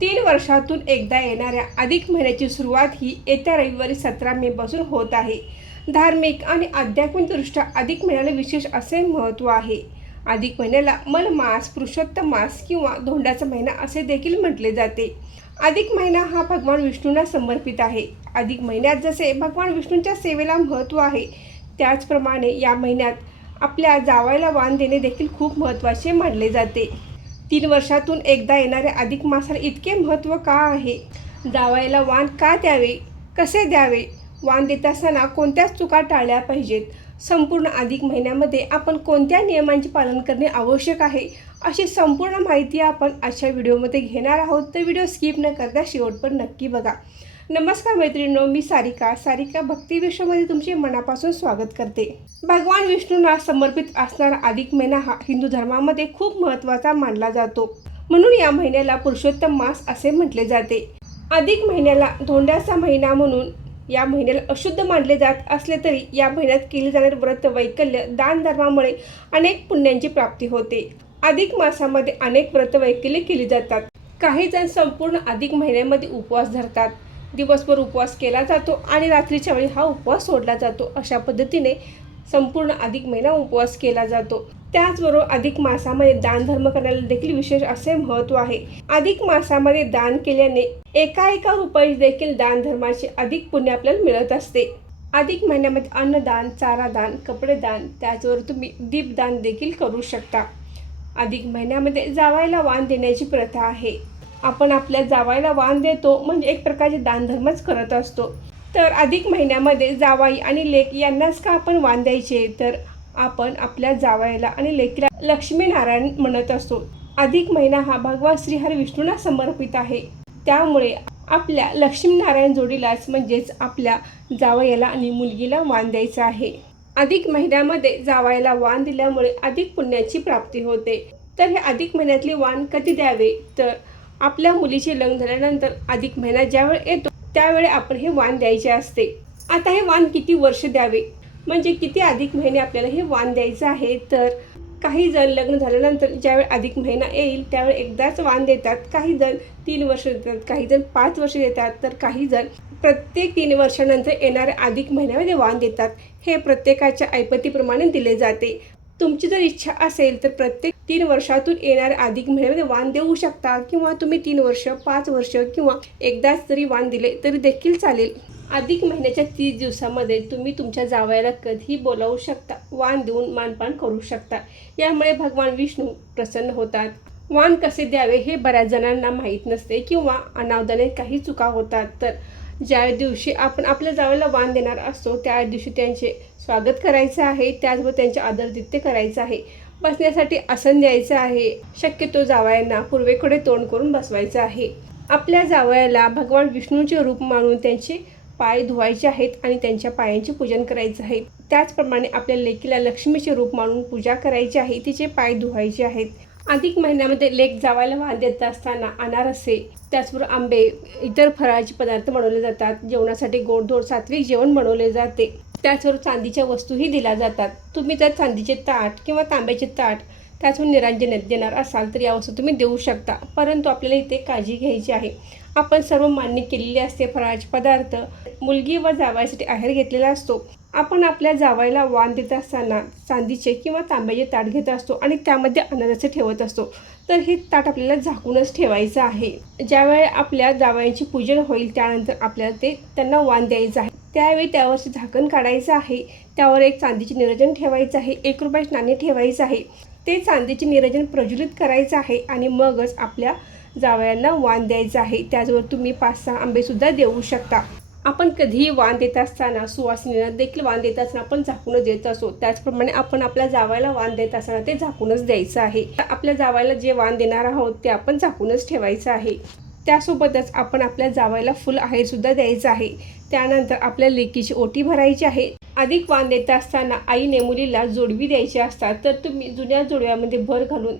3 वर्षातून एकदा येणाऱ्या अधिक महिन्याची सुरुवात ही येत्या रविवारी 17 मे पासून होत आहे. धार्मिक आणि आध्यात्मिकदृष्ट्या अधिक महिन्याला विशेष असे महत्त्व आहे. अधिक महिन्याला मलमास, पुरुषोत्तम मास किंवा धोंडाचा महिना असे देखील म्हटले जाते. अधिक महिना हा भगवान विष्णूंना समर्पित आहे. अधिक महिन्यात जसे भगवान विष्णूंच्या सेवेला महत्त्व आहे, त्याचप्रमाणे या महिन्यात आपल्या जावयाला वाण देणे देखील खूप महत्त्वाचे मानले जाते. 3 वर्षातून एकदा येणाऱ्या अधिक मासाला इतके महत्त्व का आहे? जावयाला वाण का द्यावे? कसे द्यावे? वाण देत असताना कोणत्या चुका टाळल्या पाहिजेत? संपूर्ण अधिक महिन्यामध्ये आपण कोणत्या नियमांचे पालन करणे आवश्यक आहे, अशी संपूर्ण माहिती आपण आजच्या व्हिडिओमध्ये घेणार आहोत. तर व्हिडिओ स्किप न करता शेवटपर्यंत नक्की बघा. नमस्कार मैत्रिणींनो, मी सारिका भक्ती विश्वमध्ये तुमचे मनापासून स्वागत करते. भगवान विष्णूंना समर्पित असणारा अधिक महिना हा हिंदू धर्मामध्ये खूप महत्त्वाचा मानला जातो. म्हणून या महिन्याला पुरुषोत्तम मास असे म्हटले जाते. अधिक महिन्याला धोंड्याचा महिना म्हणून या महिन्याला अशुद्ध मानले जात असले तरी या महिन्यात केले जाणारे व्रत, वैकल्य, दान धर्मामुळे अनेक पुण्यांची प्राप्ती होते. अधिक मासामध्ये अनेक व्रत वैकल्य केली जातात. काही जण संपूर्ण अधिक महिन्यामध्ये उपवास धरतात. दिवसभर उपवास केला जातो आणि रात्रीच्या वेळी हा उपवास सोडला जातो. अशा पद्धतीने संपूर्ण अधिक महिना उपवास केला जातो. त्याचबरोबर अधिक मासामध्ये दान धर्म करण्याला देखील विशेष असे महत्त्व आहे. अधिक मासामध्ये दान केल्याने एका रुपये देखील दान धर्माचे अधिक पुण्य आपल्याला मिळत असते. अधिक महिन्यामध्ये अन्नदान, चारादान, कपडेदान, त्याचबरोबर तुम्ही दीपदान देखील करू शकता. अधिक महिन्यामध्ये जावयाला वाण देण्याची प्रथा आहे. आपण आपल्या जावयाला वाण देतो म्हणजे एक प्रकारचे दानधर्मच करत असतो. तर अधिक महिन्यामध्ये जावाई आणि लेक यांनाच का आपण वाण द्यायचे? तर आपण आपल्या जावयाला आणि लेकीला लक्ष्मीनारायण म्हणत असतो. अधिक महिना हा भगवान श्री हरी विष्णूंना समर्पित आहे. त्यामुळे आपल्या लक्ष्मीनारायण जोडीलाच म्हणजेच आपल्या जावयाला आणि मुलगीला वाण द्यायचं आहे. अधिक महिन्यामध्ये जावयाला वाण दिल्यामुळे अधिक पुण्याची प्राप्ती होते. तर हे अधिक महिन्यातले वाण कधी द्यावे? तर आपल्या मुलीचे लग्न झाल्यानंतर अधिक महिना ज्यावेळी येतो त्यावेळी आपण हे वाण द्यायचे असते. आता हे वाण किती वर्ष द्यावे, म्हणजे किती अधिक महिने आपल्याला हे वाण द्यायचं आहे? तर काही जण लग्न झाल्यानंतर ज्यावेळी अधिक महिना येईल त्यावेळी एकदाच वाण देतात. काही जण 3 वर्ष देतात, काही जण 5 वर्ष देतात, तर काही जण प्रत्येक 3 वर्षानंतर येणाऱ्या अधिक महिन्यामध्ये वाण देतात. हे प्रत्येकाच्या ऐपतीप्रमाणे दिले जाते. तुमची जर इच्छा असेल तर प्रत्येक 3 वर्षातून येणाऱ्या अधिक महिन्यामध्ये वाण देऊ शकता किंवा तुम्ही 3 वर्ष, 5 वर्ष किंवा एकदाच जरी वाण दिले तरी देखील चालेल. अधिक महिन्याच्या 30 दिवसामध्ये तुम्ही तुमच्या जावयाला कधीही बोलावू शकता, वाण देऊन मानपान करू शकता. यामुळे भगवान विष्णू प्रसन्न होतात. वाण कसे द्यावे हे बऱ्याच जणांना माहीत नसते किंवा अनावधानाने काही चुका होतात. तर ज्या दिवशी आपण आपल्या जावयाला वाण देणार असतो त्या दिवशी त्यांचे स्वागत करायचं आहे. त्याचबरोबर त्यांचे आदरातिथ्य करायचं आहे. बसण्यासाठी आसन द्यायचं आहे. शक्यतो जावयांना पूर्वेकडे तोंड करून बसवायचं आहे. आपल्या जावयाला भगवान विष्णूचे रूप मानून त्यांचे पाय धुवायचे आहेत आणि त्यांच्या पायांचे पूजन करायचे आहे. त्याचप्रमाणे आपल्या लेकीला लक्ष्मीचे रूप मानून पूजा करायची आहे, तिचे पाय धुवायचे आहेत. अधिक महिन्यामध्ये लेक जावयाला वाण देत असताना अनारसे, त्याचबरोबर आंबे, इतर फराळाचे पदार्थ बनवले जातात. जेवणासाठी गोडधोड सात्विक जेवण बनवले जाते. त्याचबरोबर चांदीच्या वस्तूही दिल्या जातात. तुम्ही जर चांदीचे ताट किंवा तांब्याचे ताट त्याचबरोबर निरांजन देणार असाल तर या वस्तू तुम्ही देऊ शकता. परंतु आपल्याला इथे काळजी घ्यायची आहे. आपण सर्व मान्य केलेले असते फराळाचे पदार्थ, मुलगी व जावयासाठी आहेर घेतलेला असतो. आपण आपल्या जावयाला वाण देत असताना चांदीचे किंवा तांब्याचे ताट घेत असतो आणि त्यामध्ये अनारसे ठेवत असतो. तर हे ताट आपल्याला झाकूनच ठेवायचं आहे. ज्यावेळी आपल्या जावयांचे पूजन होईल त्यानंतर आपल्याला त्यांना वाण द्यायचं आहे. त्यावेळी त्यावरचे झाकण काढायचं आहे. त्यावर एक चांदीचे निरांजन ठेवायचं आहे. 1 रुपयाचे नाणे ठेवायचं आहे. ते चांदीचे निरांजन प्रज्वलित करायचं आहे आणि मगच आपल्या जावयांना वाण द्यायचं आहे. त्याचबरोबर तुम्ही 5-6 आंबेसुद्धा देऊ शकता. आपण कधीही वाण देत असताना सुवासिनींना देखील वाण देत असताना आपण झाकूनच देत असतो. त्याचप्रमाणे आपण आपल्या जावयाला वाण देत असताना ते झाकूनच द्यायचं आहे. आपल्या जावयाला जे वाण देणार आहोत ते आपण झाकूनच ठेवायचं आहे. त्यासोबतच आपण आपल्या जावयाला फुल आहेरसुद्धा द्यायचं आहे. त्यानंतर आपल्या लेकीची ओटी भरायची आहे. अधिक वाण देत असताना आईने मुलीला जोडवी द्यायची असतात. तर तुम्ही जुन्या जोडव्यामध्ये भर घालून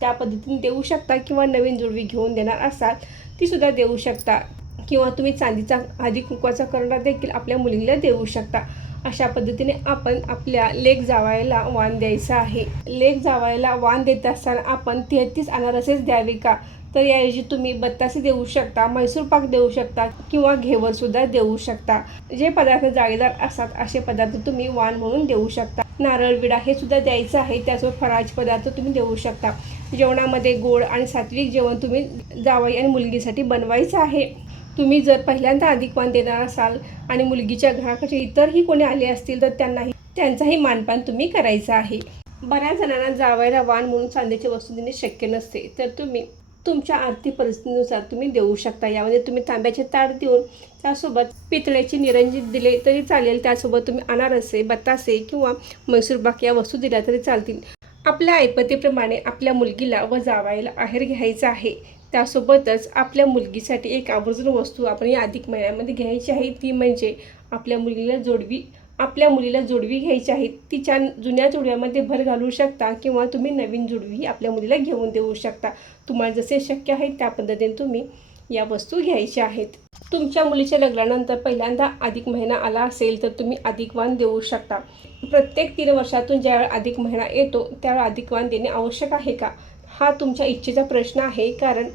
त्या पद्धतीने देऊ शकता किंवा नवीन जोडवी घेऊन देणार असाल तीसुद्धा देऊ शकता किंवा तुम्ही चांदीचा हळदी कुंकवाचा करंडा देखील आपल्या मुलीला देऊ शकता. अशा पद्धतीने आपण आपल्या लेक जावयाला वाण द्यायचं आहे. लेक जावयाला वाण देत असताना आपण 33 अनारसेच द्यावे का? तर याऐवजी तुम्ही बत्तासे देऊ शकता, मैसूर पाक देऊ शकता किंवा घेवरसुद्धा देऊ शकता. जे पदार्थ जाळीदार असतात असे पदार्थ तुम्ही वाण म्हणून देऊ शकता. नारळ, विडा हे सुद्धा द्यायचं आहे. त्यासोबत फराळाचे पदार्थ तुम्ही देऊ शकता. जेवणामध्ये गोड आणि सात्विक जेवण तुम्ही जावई आणि मुलगीसाठी बनवायचं आहे. तुम्ही जर पहिल्यांदा अधिक वाण देणार असाल आणि मुलगीच्या घराकडे इतरही कोणी आले असतील तर त्यांचाही मानपान तुम्ही करायचं आहे. बऱ्याच जणांना जावयाला वाण म्हणून चांदीची वस्तू देणे शक्य नसते, तर तुम्ही तुमच्या आर्थिक परिस्थितीनुसार तुम्ही देऊ शकता. यामध्ये तुम्ही तांब्याचे ताट देऊन त्यासोबत पितळेचे निरंजित दिले तरी चालेल. त्यासोबत तुम्ही अनारसे, बतासे किंवा मैसूर पाक या वस्तू दिल्या तरी चालतील. आपल्या ऐपतीप्रमाणे आपल्या मुलगीला व जावयाला आहेर घ्यायचा आहे. त्यासोबतच आपल्या मुलगीसाठी एक आवर्जून वस्तू आपण या अधिक महिन्यामध्ये घ्यायची आहे. ती म्हणजे आपल्या मुलीला जोडवी घ्यायची आहे. तिच्या जुन्या जोडव्यामध्ये भर घालू शकता किंवा तुम्ही नवीन जोडवी आपल्या मुलीला घेऊन देऊ शकता. तुम्हाला जसे शक्य आहे त्या पद्धतीने तुम्ही या वस्तू घ्यायच्या आहेत. तुमच्या मुलीच्या लग्नानंतर पहिल्यांदा अधिक महिना आला असेल तर तुम्ही अधिक वाण देऊ शकता. प्रत्येक 3 वर्षातून ज्यावेळी अधिक महिना येतो त्यावेळी अधिक वाण देणे आवश्यक आहे का? हा तुमच्या इच्छेचा प्रश्न आहे, कारण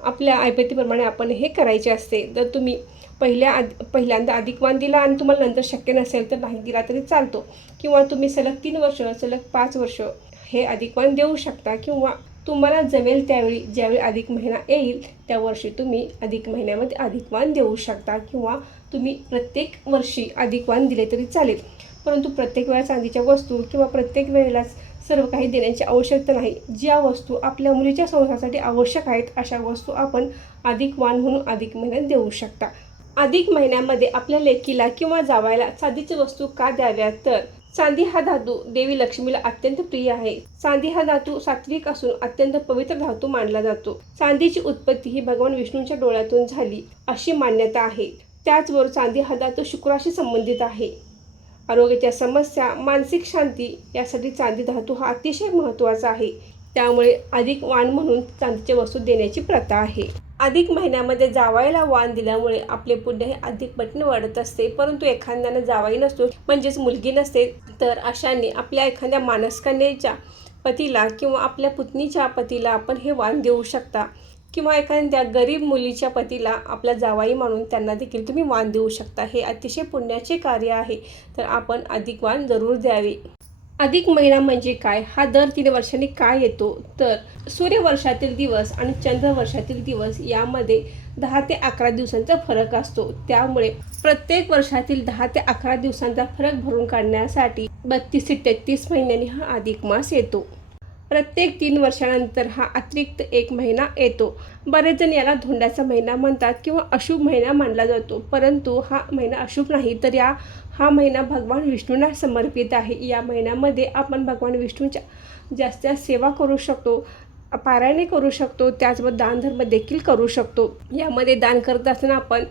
आपल्या ऐपतीप्रमाणे आपण हे करायचे असते. तर तुम्ही पहिल्यांदा अधिक वाण दिला आणि तुम्हाला नंतर शक्य नसेल तर नाही दिला तरी चालतो, किंवा तुम्ही सलग 3 वर्ष, सलग 5 वर्ष हे अधिक वाण देऊ शकता, किंवा तुम्हाला जमेल त्यावेळी ज्यावेळी अधिक महिना येईल त्या वर्षी तुम्ही अधिक महिन्यामध्ये अधिक वाण देऊ शकता, किंवा तुम्ही प्रत्येक वर्षी अधिक वाण दिले तरी चालेल. परंतु प्रत्येक वेळा चांदीच्या वस्तू किंवा प्रत्येक वेळेलाच सर्व काही देण्याची आवश्यकता नाही. ज्या वस्तू आपल्या मुलीच्या संसारासाठी आवश्यक आहेत अशा वस्तू आपण अधिक वाण म्हणून अधिक महिन्यात देऊ शकता. अधिक महिन्यामध्ये आपल्या लेकीला किंवा जावयाला चांदीची वस्तू का द्याव्यात? तर चांदी हा धातू देवी लक्ष्मीला अत्यंत प्रिय आहे. चांदी हा धातू सात्विक असून अत्यंत पवित्र धातू मानला जातो. चांदीची उत्पत्ती ही भगवान विष्णूंच्या डोळ्यातून झाली अशी मान्यता आहे. त्याचबरोबर चांदी हा धातू शुक्राशी संबंधित आहे. आरोग्याच्या समस्या, मानसिक शांती यासाठी चांदी धातू हा अतिशय महत्त्वाचा आहे. त्यामुळे अधिक वाण म्हणून चांदीची वस्तू देण्याची प्रथा आहे. अधिक महिन्यामध्ये जावयाला वाण दिल्यामुळे आपले पुण्य हे अधिक पटीने वाढत असते. परंतु एखाद्याने जावई नसतो म्हणजेच मुलगी नसते तर अशाने आपल्या एखाद्या मानसकन्येच्या पतीला किंवा आपल्या पुतणीच्या पतीला आपण हे वाण देऊ शकता, किंवा एखाद्या गरीब मुलीच्या पतीला आपला जावाई मानून त्यांना देखील तुम्ही वाण देऊ शकता. हे अतिशय पुण्याचे कार्य आहे, तर आपण अधिक वाण जरूर द्यावे. अधिक महिना म्हणजे काय? हा दर 3 वर्षांनी का येतो? तर सूर्यवर्षातील दिवस आणि चंद्रवर्षातील दिवस यामध्ये 10 ते 11 दिवसांचा फरक असतो. त्यामुळे प्रत्येक वर्षातील 10 ते 11 दिवसांचा फरक भरून काढण्यासाठी 32 ते 33 महिन्यांनी हा अधिक मास येतो. प्रत्येक 3 वर्षानंतर हा अतिरिक्त 1 महिना येतो. बरेच जण याला धोंड्याचा महिना म्हणतात किंवा अशुभ महिना मानला जातो, परंतु हा महिना अशुभ नाही, तर हा महिना भगवान विष्णूंना समर्पित आहे. या महिन्यामध्ये आपण भगवान विष्णूंच्या जास्त सेवा करू शकतो, पारायणे करू शकतो, त्याचबरोबर दानधर्म देखील करू शकतो. यामध्ये दान करत असताना आपण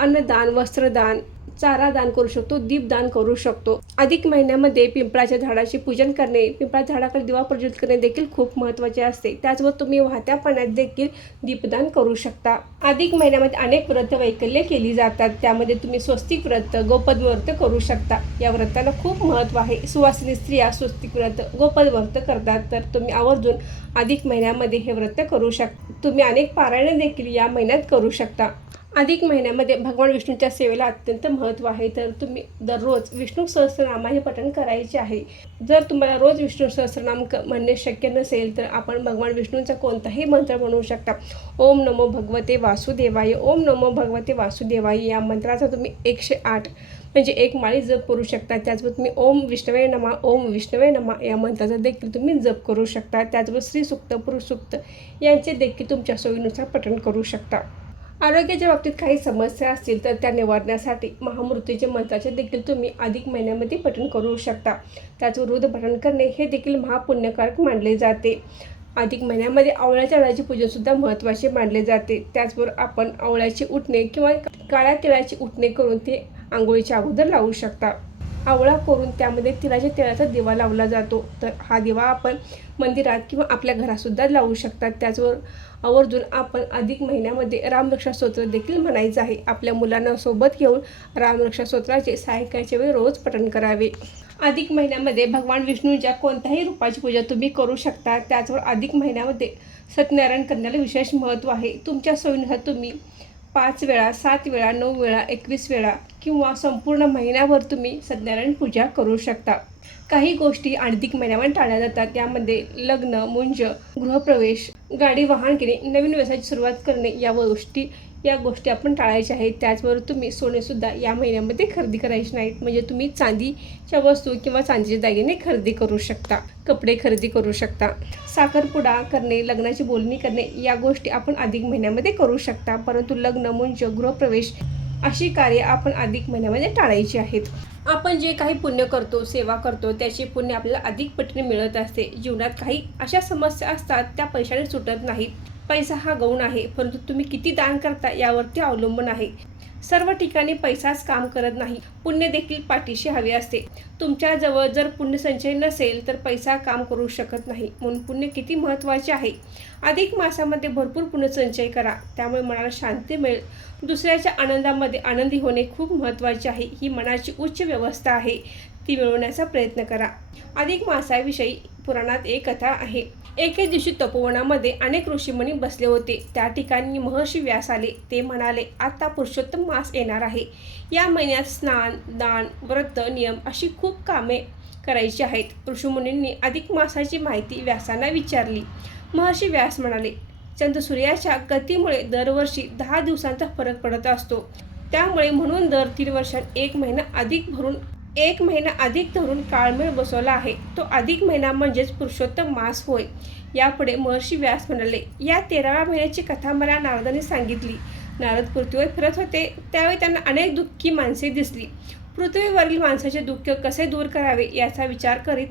अन्नदान, वस्त्रदान, चारा दान करू शकतो, दीपदान करू शकतो. अधिक महिन्यामध्ये पिंपळाच्या झाडाचे पूजन करणे, पिंपळाच्या झाडाकडे दिवा प्रज्वलित करणे देखील खूप महत्त्वाचे असते. त्याचबरोबर तुम्ही वाहत्या पाण्यात देखील दीपदान करू शकता. अधिक महिन्यामध्ये अनेक व्रत वैकल्ये केली जातात. त्यामध्ये तुम्ही स्वस्तिक व्रत, गोपद व्रत करू शकता. या व्रताला खूप महत्त्व आहे. सुवासिनी स्त्रिया स्वस्तिक व्रत, गोपद व्रत करतात, तर तुम्ही आवर्जून अधिक महिन्यामध्ये हे व्रत करू शकता. तुम्ही अनेक पारायणे देखील या महिन्यात करू शकता. अधिक महिन्यामध्ये भगवान विष्णूच्या सेवेला अत्यंत महत्त्व आहे, तर तुम्ही दररोज विष्णू सहस्रनामाचे पठण करायचे आहे. जर तुम्हाला रोज विष्णू सहस्रनाम म्हणणे शक्य नसेल तर आपण भगवान विष्णूंचा कोणताही मंत्र म्हणू शकता. ओम नमो भगवते वासुदेवाय, ओम नमो भगवते वासुदेवाय या मंत्राचा तुम्ही 108 म्हणजे 1 माळी जप करू शकता. त्याचबरोबर तुम्ही ओम विष्णवे नमा, ओम विष्णवे नमा या मंत्राचा देखील तुम्ही जप करू शकता. त्याचबरोबर श्री सूक्त, पुरुष सूक्त यांचे देखील तुमच्या सोयीनुसार पठण करू शकता. आरोग्याच्या बाबतीत काही समस्या असतील तर त्या निवारण्यासाठी महामृत्यूचे मंत्राचे देखील तुम्ही अधिक महिन्यामध्ये पठण करू शकता. त्याचबरोबर पठण करणे हे देखील महापुण्यकारक मानले जाते. अधिक महिन्यामध्ये आवळ्याच्या झाडाचे पूजनसुद्धा महत्त्वाचे मानले जाते. त्याचबरोबर आपण आवळ्याची उटणे किंवा काळ्या तिळाची उटणे करून ते आंघोळीच्या अगोदर लावू शकता. आवळा करून त्यामध्ये तिळाच्या तेलाचा दिवा लावला जातो, तर हा दिवा आपण मंदिरात किंवा आपल्या घरातसुद्धा लावू शकतात. त्याचबरोबर आवर्जून आपण अधिक महिन्यामध्ये रामरक्षा स्तोत्र देखील म्हणायचं आहे. आपल्या मुलांना सोबत घेऊन रामरक्षा स्तोत्राचे सायंकाळच्या वेळी रोज पठण करावे. अधिक महिन्यामध्ये भगवान विष्णूंच्या कोणत्याही रूपाची पूजा तुम्ही करू शकता. त्याचबरोबर अधिक महिन्यामध्ये सत्यनारायण करण्याला विशेष महत्त्व आहे. तुमच्या सोयीनुसार तुम्ही 5 वेळा, 7 वेळा, 9 वेळा, 21 वेळा किंवा संपूर्ण महिन्याभर तुम्ही सत्यनारायण पूजा करू शकता. काही गोष्टी अधिक महिन्यामध्ये टाळल्या जातात. त्यामध्ये लग्न, मुंज, गृहप्रवेश, गाडी वाहन घेणे, नवीन व्यवसायाची सुरुवात करणे या गोष्टी आपण टाळायच्या आहेत. त्याचबरोबर तुम्ही सोनेसुद्धा या महिन्यामध्ये खरेदी करायची नाहीत. म्हणजे तुम्ही चांदीच्या वस्तू किंवा चांदीचे दागिने खरेदी करू शकता, कपडे खरेदी करू शकता. साखरपुडा करणे, लग्नाची बोलणी करणे या गोष्टी आपण अधिक महिन्यामध्ये करू शकता. परंतु लग्न, मुंज, गृहप्रवेश अशी कार्य आपण अधिक महिन्यामध्ये टाळायची आहेत. आपण जे काही पुण्य करतो, सेवा करतो, त्याचे पुण्य आपल्याला अधिक पटीने मिळत असते. जीवनात काही अशा समस्या असतात त्या पैशाने सुटत नाहीत. पैसा हा गौण आहे, परंतु तुम्ही किती दान करता यावरती अवलंबून आहे. सर्व ठिकाणी पैसाच काम करत नाही, पुण्य देखील पाठीशी हवे असते. तुमच्याजवळ जर पुण्य संचय नसेल तर पैसा काम करू शकत नाही. म्हणून पुण्य किती महत्त्वाचे आहे. अधिक मासामध्ये भरपूर पुण्य संचय करा, त्यामुळे मनाला शांती मिळेल. दुसऱ्याच्या आनंदामध्ये आनंदी होणे खूप महत्त्वाचे आहे. ही मनाची उच्च व्यवस्था आहे, ती मिळवण्याचा प्रयत्न करा. अधिक मासाविषयी पुराणात एक कथा आहे. एके दिवशी तपोवनामध्ये अनेक ऋषीमुनी बसले होते. त्या ठिकाणी महर्षी व्यास आले. ते म्हणाले, आता पुरुषोत्तम मास येणार आहे. या महिन्यात स्नान, दान, व्रत, नियम अशी खूप कामे करायची आहेत. ऋषीमुनींनी अधिक मासाची माहिती व्यासांना विचारली. महर्षी व्यास म्हणाले, चंद्रसूर्याच्या गतीमुळे दरवर्षी 10 दिवसांचा फरक पडत असतो. त्यामुळे म्हणून दर 3 वर्षांत एक महिना अधिक धरून काळमेळ बसवला आहे. तो अधिक महिना म्हणजेच पुरुषोत्तम मास होय. यापुढे महर्षी व्यास म्हणाले, या 13व्या महिन्याची कथा मला नारदांनी सांगितली. नारद पृथ्वीवर फिरत होते, त्यावेळी त्यांना अनेक दुःखी माणसे दिसली. पृथ्वीवरील माणसाचे दुःख कसे दूर करावे याचा विचार करीत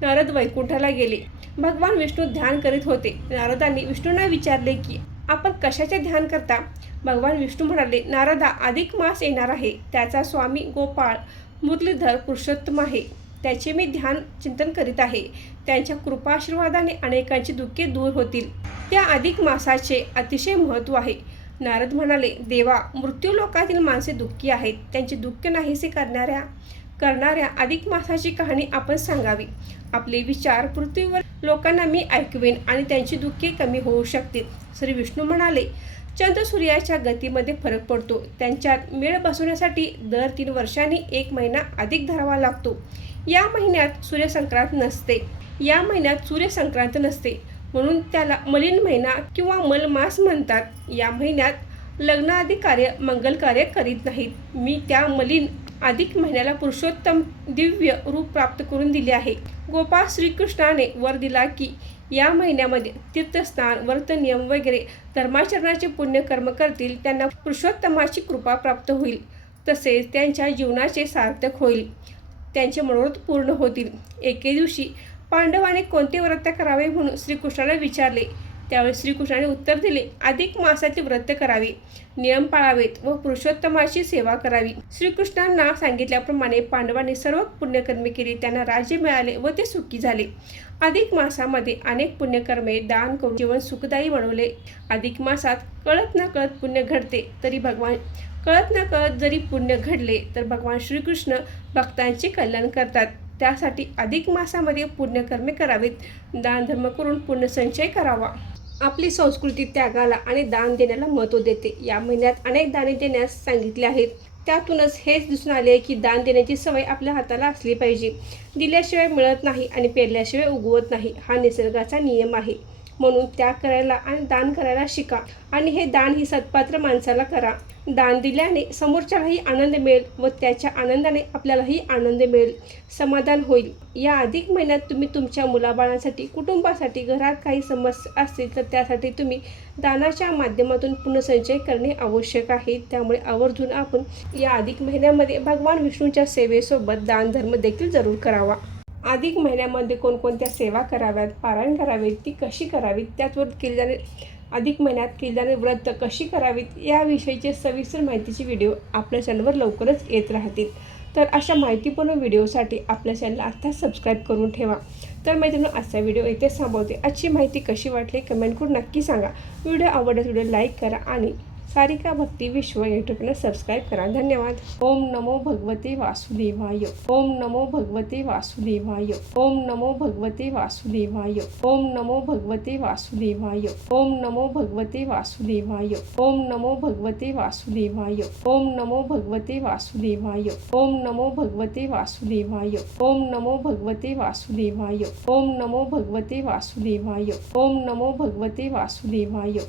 नारद वैकुंठाला गेले. भगवान विष्णू ध्यान करीत होते. नारदांनी विष्णूंना विचारले की आपण कशाचे ध्यान करता. भगवान विष्णू म्हणाले, नारदा, अधिक मास येणार आहे. त्याचा स्वामी गोपाळ मुरलीधर पुरुषोत्तम आहे. त्याचे मी ध्यान चिंतन करीत आहे. त्यांच्या कृपाशीर्वादाने अनेकांची दुःखे दूर होतील. त्या अधिक मासाचे अतिशय महत्त्व आहे. नारद म्हणाले, देवा, मृत्यू लोकातील माणसे दुःखी आहेत. त्यांचे दुःख नाहीसे करणाऱ्या अधिक मासाची कहाणी आपण सांगावी. आपले विचार पृथ्वीवर लोकांना मी ऐकवेन आणि त्यांची दुःखे कमी होऊ शकतील. श्री विष्णू म्हणाले, चंद्र सूर्याच्या गतीमध्ये फरक पडतो. त्यांच्यात मेळ बसवण्यासाठी दर 3 वर्षांनी एक महिना अधिक धरावा लागतो. या महिन्यात सूर्यसंक्रांत नसते, म्हणून त्याला मलिन महिना किंवा मलमास म्हणतात. या महिन्यात लग्नाआदी मंगल कार्य करीत नाहीत. मी त्या मलिन अधिक महिन्याला पुरुषोत्तम दिव्य रूप प्राप्त करून दिले आहे. गोपाळ श्रीकृष्णाने वर दिला की या महिन्यामध्ये तीर्थस्नान, व्रत, नियम वगैरे धर्माचरणाचे पुण्यकर्म करतील त्यांना पुरुषोत्तमाची कृपा प्राप्त होईल. तसेच त्यांच्या जीवनाचे सार्थक होईल, त्यांचे मनोरथ पूर्ण होतील. एके दिवशी पांडवाने कोणते व्रत करावे म्हणून श्रीकृष्णाला विचारले. त्यावेळी श्रीकृष्णाने उत्तर दिले, अधिक मासाचे व्रत करावे, नियम पाळावेत व पुरुषोत्तमाची सेवा करावी. श्रीकृष्णांना सांगितल्याप्रमाणे पांडवांनी सर्व पुण्यकर्मे केली. त्यांना राज्य मिळाले व ते सुखी झाले. अधिक मासामध्ये अनेक पुण्यकर्मे दान करून जीवन सुखदायी बनवले. अधिक मासात कळत न कळत जरी पुण्य घडले तर भगवान श्रीकृष्ण भक्तांचे कल्याण करतात. त्यासाठी अधिक मासामध्ये पुण्यकर्मे करावीत. दान धर्म करून पुण्यसंचय करावा. आपली संस्कृती त्यागाला आणि दान देण्याला महत्त्व देते. या महिन्यात अनेक दाने देण्यास सांगितले आहेत. त्यातूनच हेच दिसून आले की दान देण्याची सवय आपल्या हाताला असली पाहिजे. दिल्याशिवाय मिळत नाही आणि पेरल्याशिवाय उगवत नाही, हा निसर्गाचा नियम आहे. म्हणून त्याग करायला आणि दान करायला शिका आणि हे दान ही सत्पात्र माणसाला करा. दान दिल्याने समोरच्यालाही आनंद मिळेल व त्याच्या आनंदाने आपल्यालाही आनंद मिळेल, समाधान होईल. या अधिक महिन्यात तुम्ही तुमच्या मुलाबाळांसाठी, कुटुंबासाठी, घरात काही समस्या असतील तर त्यासाठी तुम्ही दानाच्या माध्यमातून पुण्यसंचय करणे आवश्यक आहे. त्यामुळे आवर्जून आपण या अधिक महिन्यामध्ये भगवान विष्णूच्या सेवेसोबत दान धर्म देखील जरूर करावा. अधिक महिन्यामध्ये कोणकोणत्या सेवा कराव्यात, पारायण करावीत, ती कशी करावीत, त्याचवर अधिक महिन्यात केली जाणारी व्रत कशी करावीत याविषयीचे सविस्तर माहितीचे व्हिडिओ आपल्या चॅनलवर लवकरच येत राहतील. तर अशा माहितीपूर्ण व्हिडिओसाठी आपल्या चॅनलला आत्ताच सबस्क्राईब करून ठेवा. तर मैत्रिणी, आजचा व्हिडिओ इथेच थांबवते. आजची माहिती कशी वाटली कमेंट करून नक्की सांगा. व्हिडिओ आवडल्यास व्हिडिओ लाईक करा आणि सारिका भक्ती विश्व यूट्यूबला सबस्क्राईब करा. धन्यवाद. ओम नमो भगवते वासुदेवाय. ओम नमो भगवते वासुदेवाय. ओम नमो भगवते वासुदेवाय. ओम नमो भगवते वासुदेवाय. ओम नमो भगवते वासुदेवाय. ओम नमो भगवते वासुदेवाय. ओम नमो भगवते वासुदेवाय. ओम नमो भगवते वासुदेवाय. ओम नमो भगवते वासुदेवाय. ओम नमो भगवते वासुदेवाय. ओम नमो भगवते वासुदेवाय.